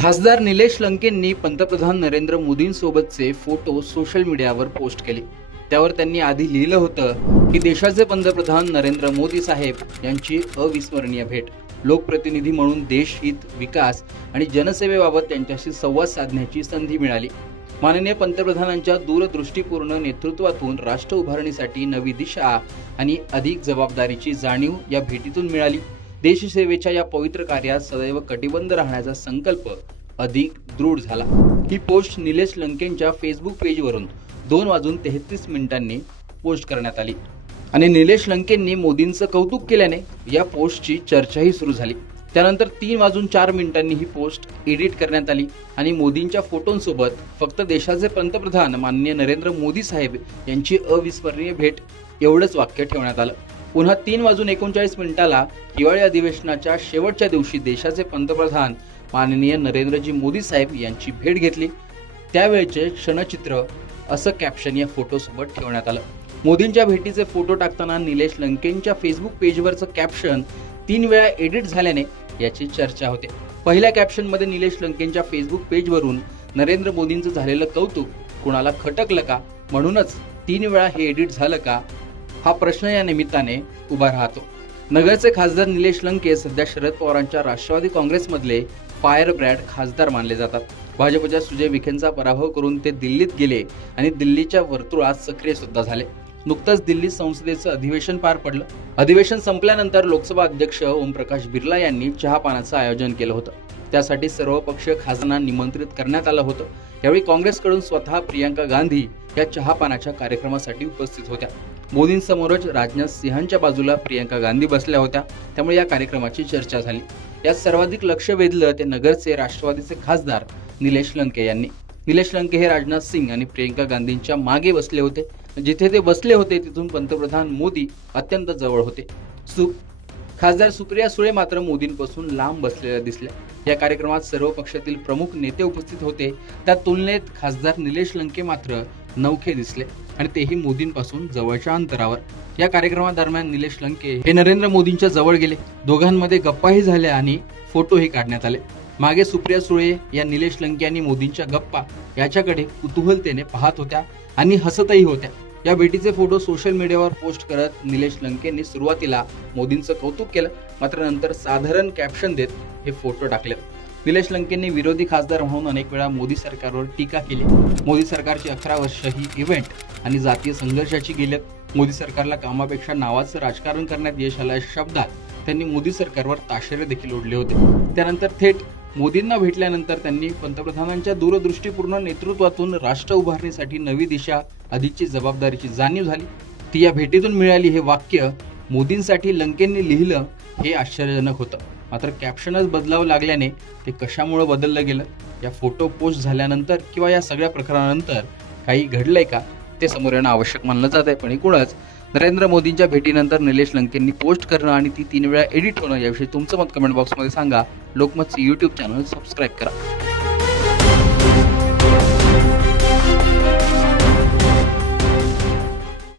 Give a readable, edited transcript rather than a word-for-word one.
खासदार निलेश लंकेंनी पंतप्रधान Narendra मोदींसोबतचे photo social मीडियावर पोस्ट केले। त्यावर त्यांनी आधी लिहिलं होतं की देशाचे पंतप्रधान नरेंद्र मोदी साहेब यांची अविस्मरणीय भेट, लोकप्रतिनिधी म्हणून देश हित, विकास आणि जनसेवेबाबत त्यांच्याशी संवाद साधण्याची संधी मिळाली। माननीय पंतप्रधानांच्या दूरदृष्टीपूर्ण नेतृत्वातून राष्ट्र उभारणीसाठी नवी दिशा आणि अधिक जबाबदारीची जाणीव या भेटीतून मिळाली। देशसेवेच्या या पवित्र कार्यात सदैव कटिबद्ध राहण्याचा संकल्प अधिक दृढ झाला। ही पोस्ट निलेश लंकेंच्या फेसबुक पेजवरून 2:33 पोस्ट करण्यात आली आणि निलेश लंकेंनी मोदींचं कौतुक केल्याने या पोस्टची चर्चाही सुरू झाली। त्यानंतर 3:04 ही पोस्ट एडिट करण्यात आली आणि मोदींच्या फोटोंसोबत फक्त देशाचे पंतप्रधान माननीय नरेंद्र मोदी साहेब यांची अविस्मरणीय भेट एवढंच वाक्य ठेवण्यात आलं। पुन्हा 3:39 हिवाळी अधिवेशनाच्या शेवटच्या दिवशी देशाचे पंतप्रधान माननीय नरेंद्रजी मोदी साहेब यांची भेट घेतली। त्यावेळचे क्षणचित्र असं कॅप्शन या फोटोसोबत ठेवण्यात आलं। मोदींच्या भेटीचे फोटो टाकताना निलेश लंकेंच्या फेसबुक पेजवरचं कॅप्शन 3 वेळा एडिट झाल्याने याची चर्चा होते। पहिल्या कॅप्शनमध्ये निलेश लंकेंच्या फेसबुक पेजवरून नरेंद्र मोदींचं झालेलं कौतुक कुणाला खटकलं का, म्हणूनच 3 वेळा हे एडिट झालं का, हा प्रश्न या निमित्ताने उभा राहतो। नगरचे खासदार निलेश लंके सध्या शरद पवारांच्या राष्ट्रवादी काँग्रेसमधले फायर ब्रँड खासदार मानले जातात। भाजपच्या सुजय विखेंचा पराभव करून ते दिल्लीत गेले आणि दिल्लीच्या वर्तुळात सक्रिय सुद्धा झाले। नुकतंच दिल्ली संसदेचं अधिवेशन पार पडलं। अधिवेशन संपल्यानंतर लोकसभा अध्यक्ष ओमप्रकाश बिर्ला यांनी चहापानाचं आयोजन केलं होतं। त्यासाठी सर्वपक्षीय खासदारांना निमंत्रित करण्यात आलं होतं। यावेळी काँग्रेसकडून स्वतः प्रियंका गांधी या चहापानाच्या कार्यक्रमासाठी उपस्थित होत्या। मोदींसमोरच राजनाथ सिंहांच्या बाजूला प्रियंका गांधी बसल्या होत्या, त्यामुळे या कार्यक्रमाची चर्चा झाली। यात सर्वाधिक लक्ष वेधलं ते नगरचे राष्ट्रवादीचे खासदार निलेश लंके यांनी। निलेश लंके हे राजनाथ सिंग आणि प्रियंका गांधींच्या मागे बसले होते। जिथे ते बसले होते तिथून पंतप्रधान मोदी अत्यंत जवळ होते। खासदार सुप्रिया सुळे मात्र मोदींपासून लांब बसलेल्या दिसल्या। या कार्यक्रमात सर्व पक्षातील प्रमुख नेते उपस्थित होते। त्या तुलनेत खासदार निलेश लंके मात्र नवखे दिसले आणि तेही मोदींपासून जवळच्या अंतरावर। या कार्यक्रमादरम्यान निलेश लंके हे नरेंद्र मोदींच्या जवळ गेले। दोघांमध्ये गप्पाही झाल्या आणि फोटोही काढण्यात आले। मागे सुप्रिया सुळे या निलेश लंके आणि मोदींच्या गप्पा याच्याकडे कुतूहलतेने पाहत होत्या आणि हसतही होत्या। या भेटीचे फोटो सोशल मीडियावर पोस्ट करत निलेश लंकेंनी सुरुवातीला मोदींचं कौतुक केलं, मात्र नंतर साधारण कॅप्शन देत हे फोटो टाकले। निलेश लंकेंनी विरोधी खासदार म्हणून अनेक वेळा मोदी सरकारवर टीका केली। मोदी सरकारची 11 वर्ष ही इव्हेंट आणि जातीय संघर्षाची गेलेत। मोदी सरकारला कामापेक्षा नावाचं राजकारण करण्यात यश आलं अशा शब्दात त्यांनी मोदी सरकारवर ताशेरे देखील ओढले होते। त्यानंतर थेट मोदींना भेटल्यानंतर त्यांनी पंतप्रधानांच्या दूरदृष्टीपूर्ण नेतृत्वातून राष्ट्र उभारणीसाठी नवी दिशा, अधिकची जबाबदारीची जाणीव झाली। ती या भेटीतून मिळाली हे वाक्य मोदींसाठी लंकेंनी लिहिलं हे आश्चर्यजनक होतं। मात्र कॅप्शनच बदलावं लागल्याने ते कशामुळे बदललं गेलं, या फोटो पोस्ट झाल्यानंतर किंवा या सगळ्या प्रकरणानंतर काही घडलंय का, ते समोर येणं आवश्यक मानलं जात आहे। पण एकूणच नरेंद्र मोदींच्या भेटीनंतर निलेश लंकेंनी पोस्ट करणं आणि ती 3 वेळा एडिट होणं याविषयी तुमचं मत कमेंट बॉक्समध्ये सांगा। लोकमतचं YouTube चॅनल सबस्क्राईब करा।